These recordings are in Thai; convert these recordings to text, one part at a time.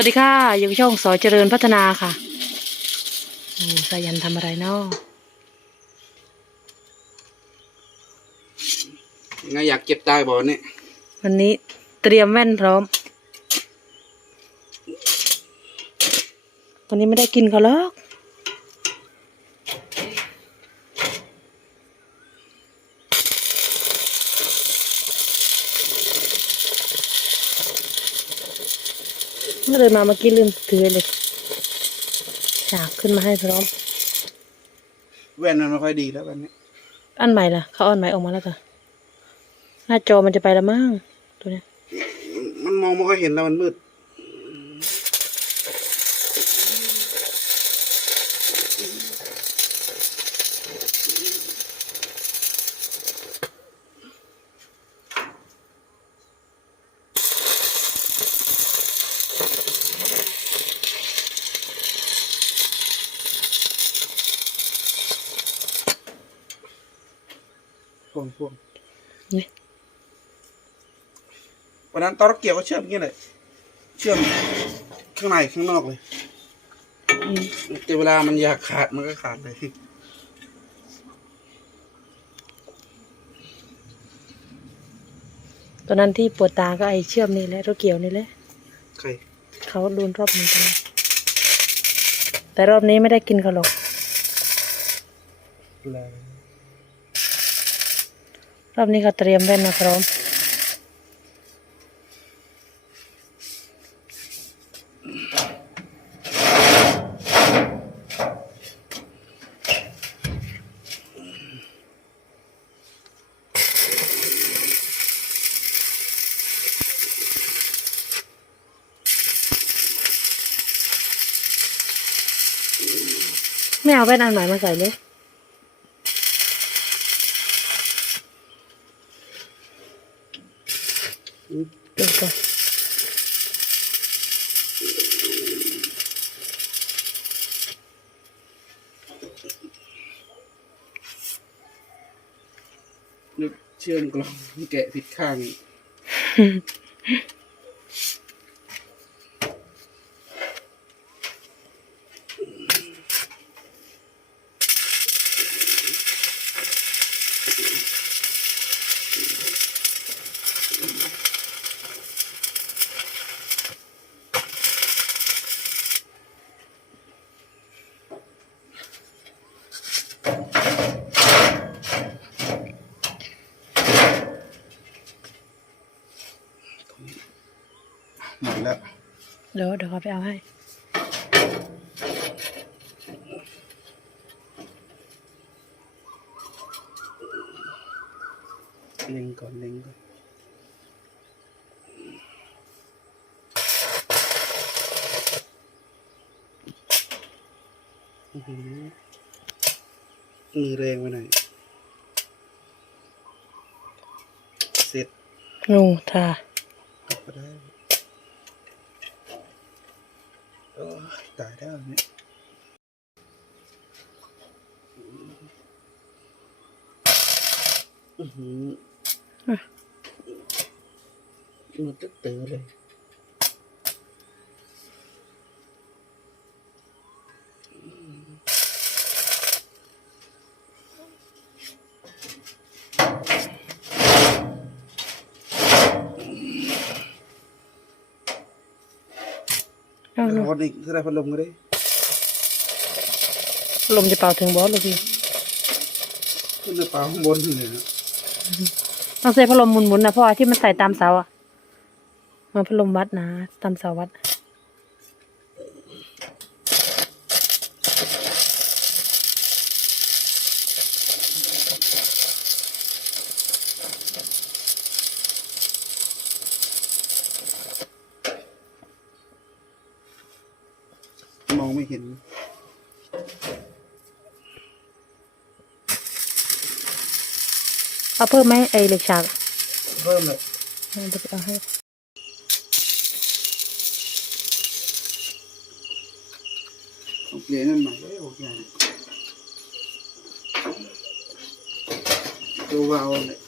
วัสดีค่ะ อยู่ช่องสอเจริญพัฒนาค่ะโอ้สายันทำอะไรเนาะยังไงอยากเก็บตายบ่เนี่ยวันนี้เตรียมแว่นพร้อม วันนี้ไม่ได้กินเขาหรอก เมื่อเดินมาเมื่อกี้ลืมถือเลยฉากขึ้นมาให้พร้อม แว่นมันไม่ค่อยดีแล้ววันนี้อันใหม่ล่ะ เขาเอาอันใหม่ออกมาแล้วค่ะ หน้าจอมันจะไปและมั้งตัวเนี้ยมันมองไม่ค่อยเห็นแล้วมันมืดพ พวงนี่วันนั้นตอนเราเกี่ยวก็เชื่อมอย่างนี้เลยเชื่อมข้างในข้างนอกเลยอืมแต่เวลามันอยากขาดมันก็ขาดเลยตอนนั้นที่ปวดตาก็ไอเชื่อมนี่แหละรถเกี่ยวนี่แหละใครเขาโดนรอบนี้ไปแล้วแต่รอบนี้ไม่ได้กินเขาหรอกแล รอบนี้เขาเตรียมแว่นมาพร้อม ไม่เอาแว่นอันใหม่มาใส่เลย เดี๋ยวก่อนนึกเชื่อมกล่องแกะผิดข้าง เดี๋ยวเดี๋ยวเขาไปเอาให้เล็งก่อนเล็งก่อนอื้อหือมือแรงไปหน่อยเสร็จนูทาก ลับก็ได้โอ้ย ตายแล้วเนี่ยอือหือมันจะเตือเลย เอาหนูร้อนอีกถ้าได้พัดลมก็ได้ลมจะเป่าถึงบอสเลยพี่ขึ้นในป่าข้างบนเลยนะต้องใช้พัดลมหมุนๆนะเพราะว่าที่มันใส่ตามเสาอะมันพัดลมวัดนะ ตามเสาวัด เห็น เอาเพิ่มไหมไอเหล็กฉากเพิ่มเลยเดี๋ยวไปเอาให้ต้องเปลี่ยนนั่นใหม่เลยโอเคตัววาวเลย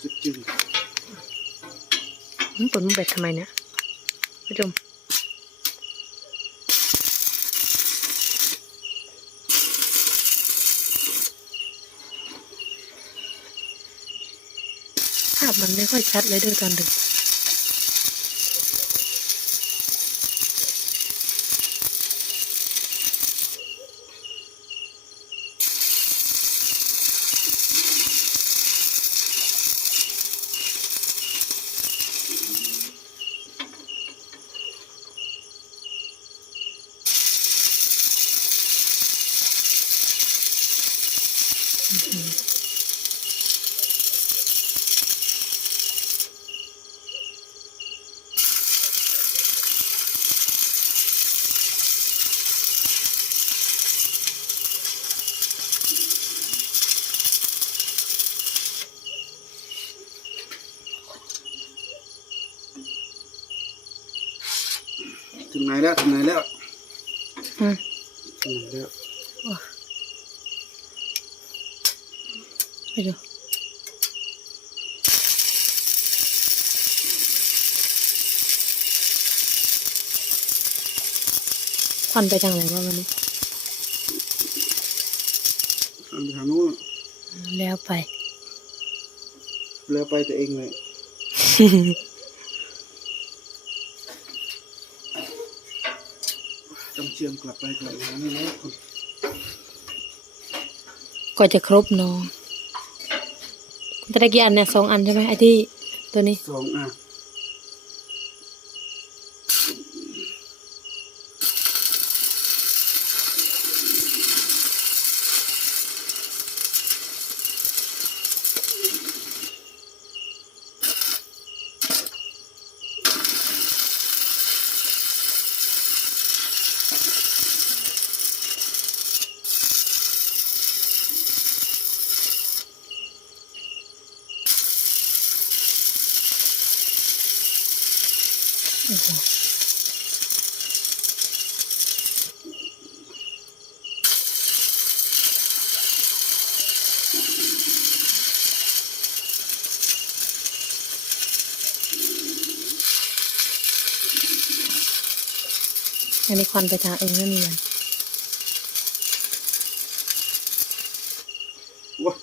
จุดจึงมันเปิดมันเบ็ดทำไมเนี่ยผู้ชม มันไม่ค่อยชัดเลยด้วยตอนดึกถึ แล้วถึงไหนแล้วอืมถึงไหนแล้วไปดูควันไปทางไหนวะวันนี้ทางไปทางนู้นแล้วไป แล้วไปแต่เองเลย ต้องเชื่อมกลับไปกลับมานี่แล้วก็จะครบเน้องคุณจะได้กี่อันเนี่ยสองอันใช่ไหมไอ้ที่ตัวนี้ สองอะ โอ้โห อันนี้ควันไปทางเองไม่มีอันว้า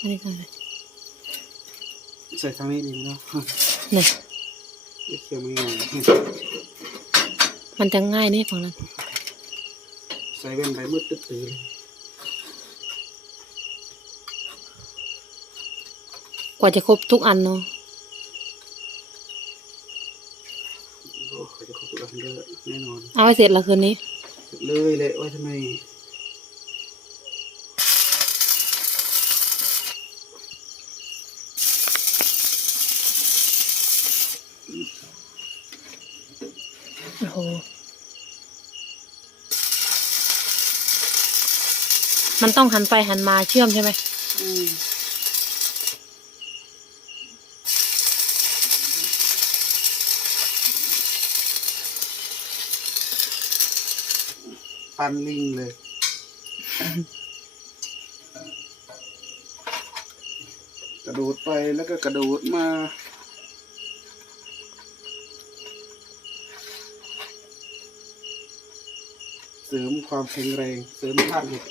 อันนี้ทางไหนใส่ทางนี้ดีแล้วเนี่ยเขียวไม่ง่ายมันจะง่ายนี่ฝั่งนั้นใส่แว่นไปมืดตึ๊ดตื่น กว่าจะครบทุกอันเนาะโอ้เขาจะขอตัวอันเดอร์แน่นอน เอาไว้เสร็จละคืนนี้ เลยเลยว่าทำไมโอ้โหมันต้องหันไปหันมาเชื่อมใช่ไหมอืม ปันลิงเลย กระโดดไปแล้วก็กระโดดมา เสริมความแข็งแรง เสริมธาตุเหล็ก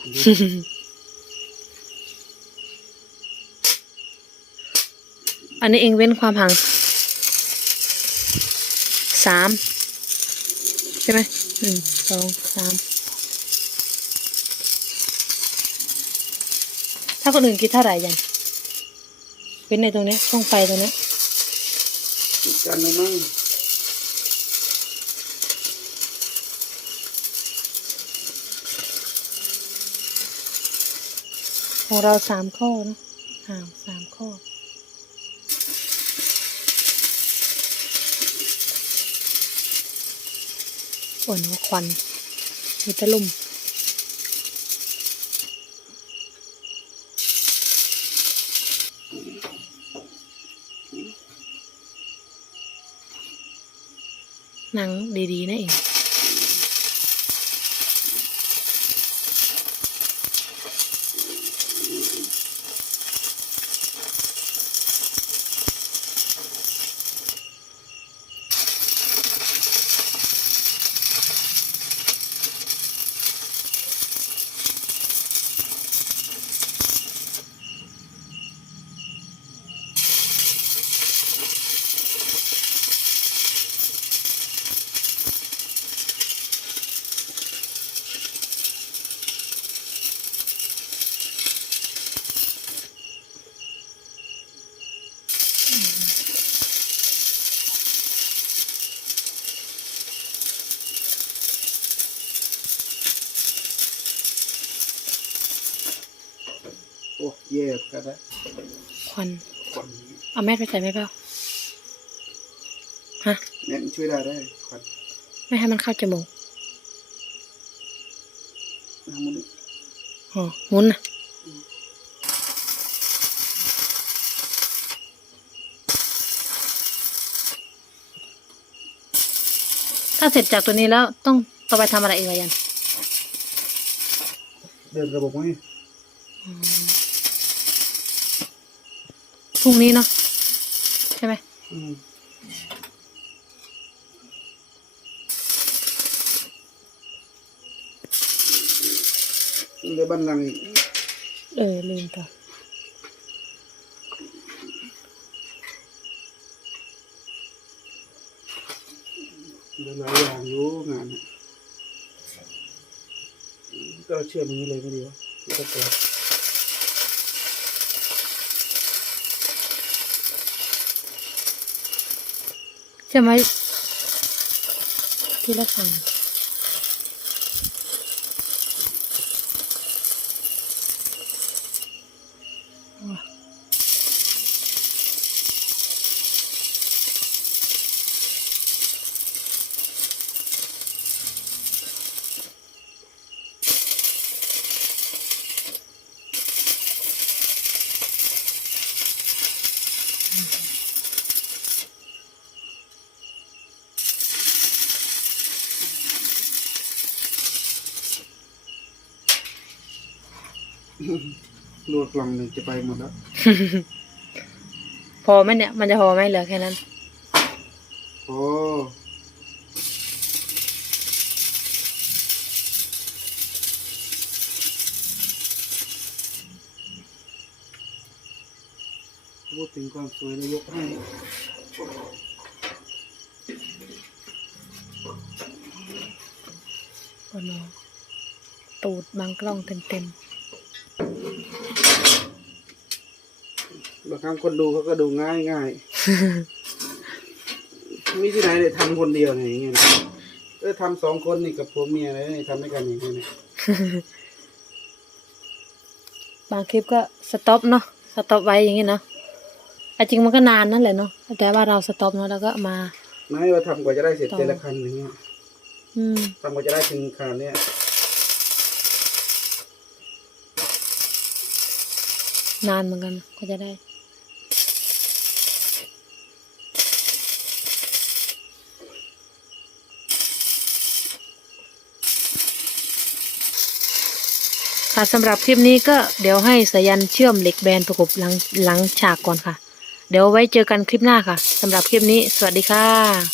อันนี้เองเว้นความห่างสามใช่ไหมหนึ่งสองสามาคนอื่นคิดเท่าไหร่ยังเว้นในตรงเนี้ยช่องไฟตรงเนี้ยติดกันเลยมั้งของเราสามข้อนะห่างสามข้ออ่อนว่าควันมีแตะลุ่ม หนังดีๆนะเอง โอ้แย่ กันนะควันควันเอาแมสไปใส่ไหมเปล่าฮะแม่นช่วยได้ได้ควันไม่ให้มันเข้าจมูกทำมันนี่อ๋อหมุนนะถ้าเสร็จจากตัวนี้แล้วต้องต่อไปทำอะไรอีกวะยัน เดินระบบไหม พรุ่งนี้เนาะใช่ไหมอืมเดี๋ยวบันลังก์อีกเออลืมต่อเดี๋ยวหลายอย่างอยู่งานเนี่ยก็เชื่อมอย่างนี้เลยไม่ดีวะไม่ต้องเปิด ใช่ไห ลวดกล่องหนึ่งจะไปหมดแล้ว พอไหมเนี่ย มันจะพอไหมเหลือแค่นั้น โอ้พูดถึงความสวยแล้วยกให้ก็นองตูดบางกล้องเต็มเต็ม บางครั้งคนดูเขาก็ดูง่ายง่ายมีที่ไหนเนี่ยทำคนเดียวเนี่ยอย่างเงี้ยนะเออทำสองคนนี่กับผัวเมียอะไรนี่ทำด้วยกันอย่างเงี้ยนะๆบางคลิปก็สต็อปเนาะสต็อปไว้อย่างงี้เนาะแต่จริงมันก็นานนั่นแหละเนาะแต่ว่าเราสต็อปเนาะแล้วก็มาไม่ว่าทำกว่าจะได้เสร็จต่อแต่ละคันอย่างเงี้ยอืมทำกว่าจะได้ถึงคันเนี่ยนานเหมือนกันก็จะได้ ค่ะสำหรับคลิปนี้ก็เดี๋ยวให้สายันเชื่อมเหล็กแบนประกบหลังหลังฉากก่อนค่ะ เดี๋ยวไว้เจอกันคลิปหน้าค่ะสำหรับคลิปนี้ สวัสดีค่ะ